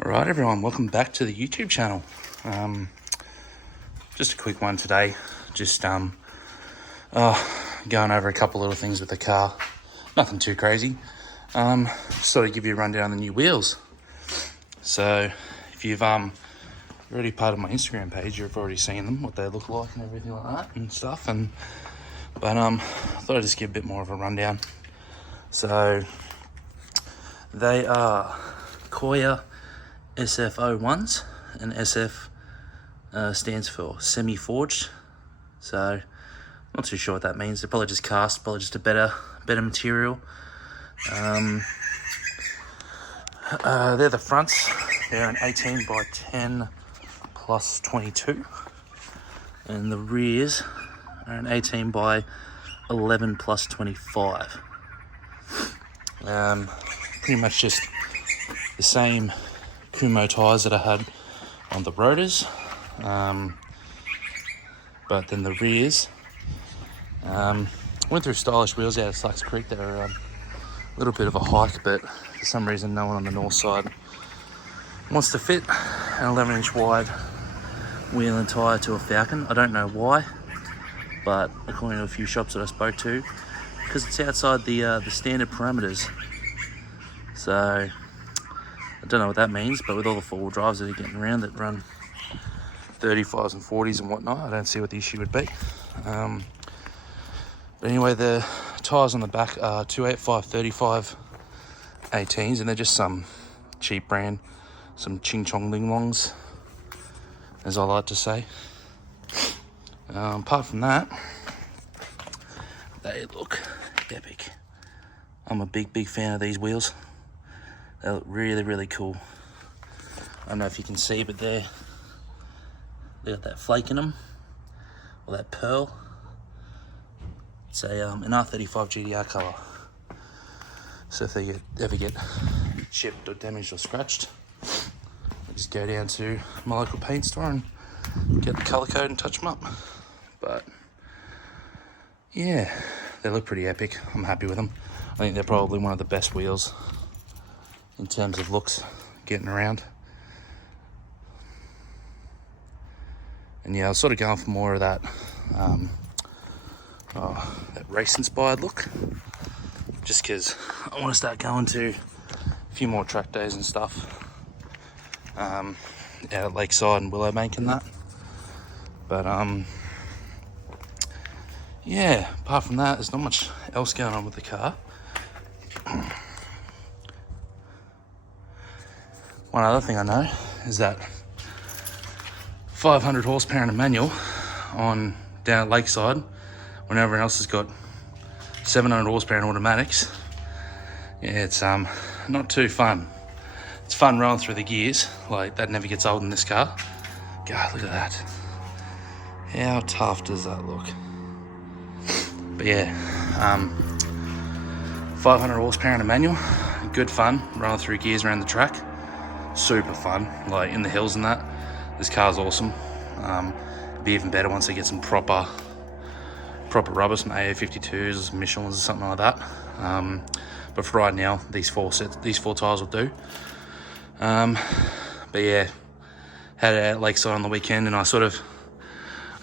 Alright everyone, welcome back to the YouTube channel. Just a quick one today. Just going over a couple little things with the car. Nothing too crazy. Just sort of give you a rundown on the new wheels. So if you've already part of my Instagram page, you've already seen them, what they look like and everything like that and stuff. But I thought I'd just give a bit more of a rundown. So they are Koya SF01s, and SF stands for semi-forged. So not too sure what that means. They're probably just cast, probably just a better material. They're the fronts. They're an 18 by 10 plus 22, and the rears are an 18 by 11 plus 25. Pretty much just the same Kumho tyres that I had on the rotors, but then the rears went through stylish wheels out of Slugs Creek. They were a little bit of a hike, but for some reason no one on the north side wants to fit an 11-inch wide wheel and tyre to a Falcon. I don't know why, but according to a few shops that I spoke to, because it's outside the standard parameters. So I don't know what that means, but with all the four-wheel drives that are getting around that run 35s and 40s and whatnot, I don't see what the issue would be. But anyway, the tyres on the back are 285/35 18s, and they're just some cheap brand, some ching chong ling longs, as I like to say. Apart from that, they look epic. I'm a big fan of these wheels. They look really cool. I don't know if you can see, but they got that flake in them, or that pearl. It's an R35 GDR colour. So if they ever get chipped or damaged or scratched, I just go down to my local paint store and get the colour code and touch them up. But yeah, they look pretty epic. I'm happy with them. I think they're probably one of the best wheels in terms of looks getting around. And yeah, I was sort of going for more of that that race inspired look, just because I want to start going to a few more track days and stuff out at Lakeside and Willowbank and that. But yeah, apart from that, there's not much else going on with the car. One other thing I know is that 500 horsepower in a manual down at Lakeside, when everyone else has got 700 horsepower in automatics, yeah, it's not too fun. It's fun rolling through the gears. Like, that never gets old in this car. God, look at that. How tough does that look? But yeah, 500 horsepower in a manual, good fun rolling through gears around the track. Super fun, like in the hills and that. This car's awesome. It'd be even better once they get some proper rubber, some AA52s, Michelins or something like that. But for right now, these four tyres will do. But yeah, had it at Lakeside on the weekend, and I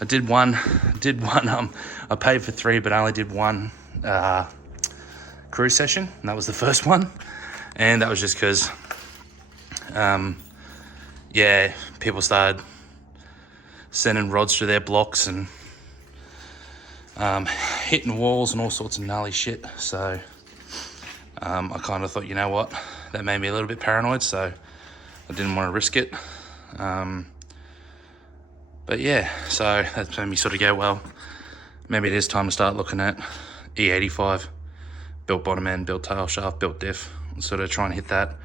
did one. I paid for 3, but I only did one cruise session, and that was the first one. And that was just because yeah, people started sending rods through their blocks and hitting walls and all sorts of gnarly shit. So I kind of thought, you know what, that made me a little bit paranoid, so I didn't want to risk it. But yeah, so that made me sort of go, well, maybe it is time to start looking at E85, built bottom end, built tail shaft, built diff, and sort of try and hit that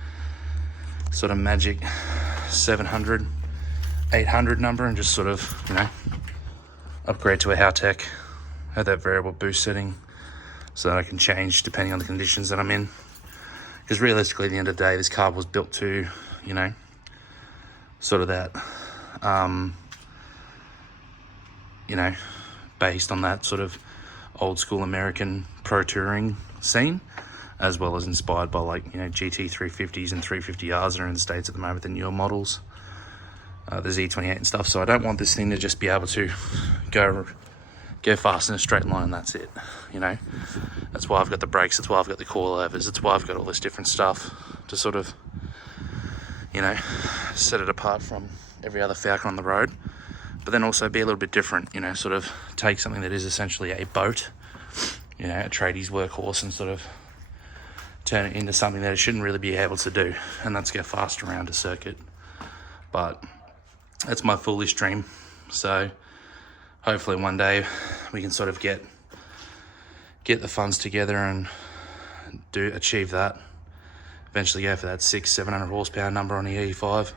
sort of magic 700, 800 number, and just sort of, you know, upgrade to a Howtech, have that variable boost setting so that I can change depending on the conditions that I'm in. Because realistically, at the end of the day, this car was built to, you know, sort of that, you know, based on that sort of old school American pro touring scene. as well as inspired by, like, you know, GT 350s and 350Rs that are in the States at the moment, the newer models, the Z28 and stuff. So I don't want this thing to just be able to go fast in a straight line and that's it, you know. That's why I've got the brakes, that's why I've got the coilovers, that's why I've got all this different stuff to sort of, you know, set it apart from every other Falcon on the road, but then also be a little bit different, you know, sort of take something that is essentially a boat, you know, a tradies workhorse, and sort of turn it into something that it shouldn't really be able to do, and that's go fast around a circuit. But that's my foolish dream. So hopefully one day we can sort of get the funds together and achieve that. Eventually go for that 600-700 horsepower number on the E5.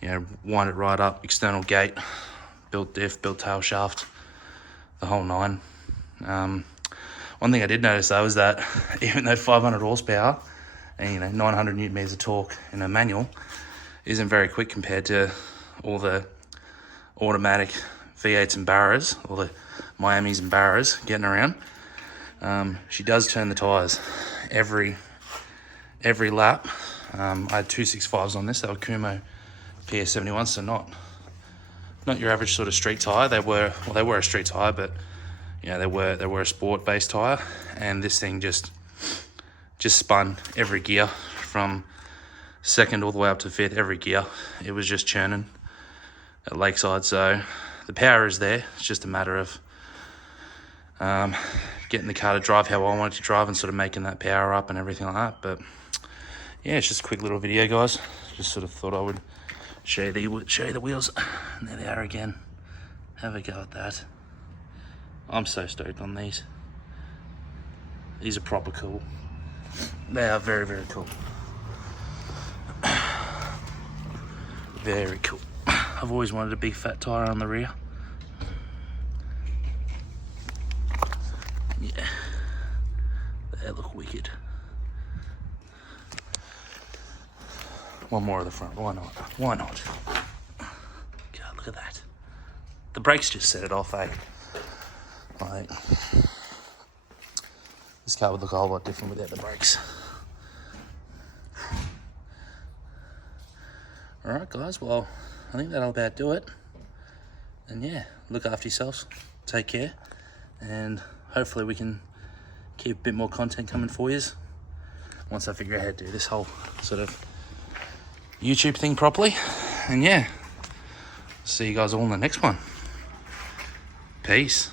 You know, wind it right up, external gate, built diff, built tail shaft, the whole nine. One thing I did notice though is that even though 500 horsepower and, you know, 900 newton meters of torque in a manual isn't very quick compared to all the automatic V8s and Barras, or the Miamis and Barras getting around, she does turn the tyres every lap. I had 265s on this. They were Kumo PS71, so not your average sort of street tyre. They were a street tyre, but you know, they were a sport based tyre, and this thing just spun every gear from second all the way up to fifth. Every gear, it was just churning at Lakeside. So the power is there. It's just a matter of getting the car to drive how I want it to drive and sort of making that power up and everything like that. But yeah, it's just a quick little video, guys. Just sort of thought I would show you the wheels. And there they are again. Have a go at that. I'm so stoked on these. These are proper cool. They are very, very cool. Very cool. I've always wanted a big fat tyre on the rear. Yeah, they look wicked. One more at the front, why not? Why not? God, look at that. The brakes just set it off, eh? Like, this car would look a whole lot different without the brakes. Alright guys, well, I think that'll about do it. And yeah, look after yourselves, take care, and hopefully we can keep a bit more content coming for you once I figure out how to do this whole sort of YouTube thing properly. And yeah, see you guys all in the next one. Peace.